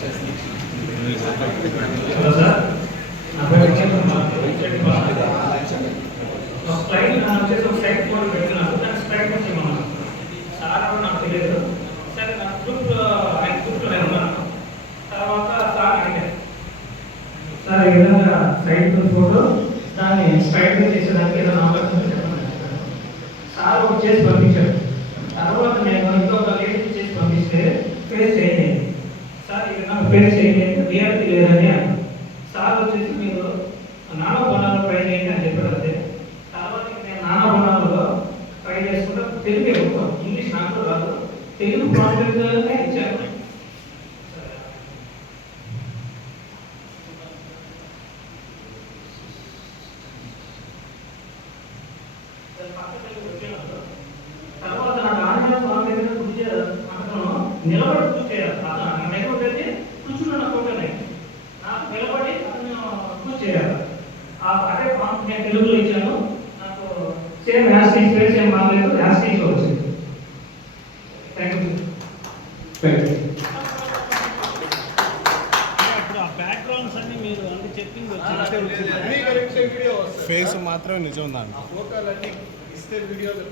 Hello sir, నా పేరు slide వచ్చేసి ఒక సైట్ ఫోటో పెడుతున్నాను. దానికి స్లైడ్ నుంచి మనం సార్ నాకు తెలియదు. సరే నా గ్రూప్లో ఆయన గ్రూప్లో నేను ఉన్నాను. తర్వాత సార్ అడిగాను, సార్ ఈ విధంగా సైట్ ఫోటో దాన్ని స్లైడ్గా చేసేదానికి ఏదైనా అవకాశం చెప్పండి. సార్ ఒక చేసి పంపించారు. తర్వాత నేను ఇంకొక లేడీ చేసి పంపిస్తే ఫేస్ చేయండి సార్, ఇది నాకు ఫేస్ చేయండి రియాలిటీ లేదని అన్నారు. సార్ వచ్చేసి మీరు నానో బొనాలో ట్రై చేయండి అని చెప్పారు. అంతే. తర్వాత నేను నానో బొనాలో ట్రై చేసుకుంటా. తెలుగు ఎక్కువ, ఇంగ్లీష్ నాకు రాదు. తెలుగు ప్రాంతంగానే ఇచ్చాను. తర్వాత నాకు ఆంజనేయ స్వామి దగ్గర కూర్చే అతను నిలబడి కూర్చేయాలి. అతను నెక్స్ట్ అయితే కూర్చున్న ఫోటోనే నాకు నిలబడి అతను కూర్చేయాలి. అదే ప్రాంతం నేను తెలుగులో ఇచ్చాను. నాకు సేమ్ యాస్టీజ్ పేరు సేమ్ మాట్లాడలేదు, యాస్టీజ్ వచ్చింది. Thank you. ఫేస్ మాత్రం నిజం దాంట్లో ఇస్తే వీడియోలు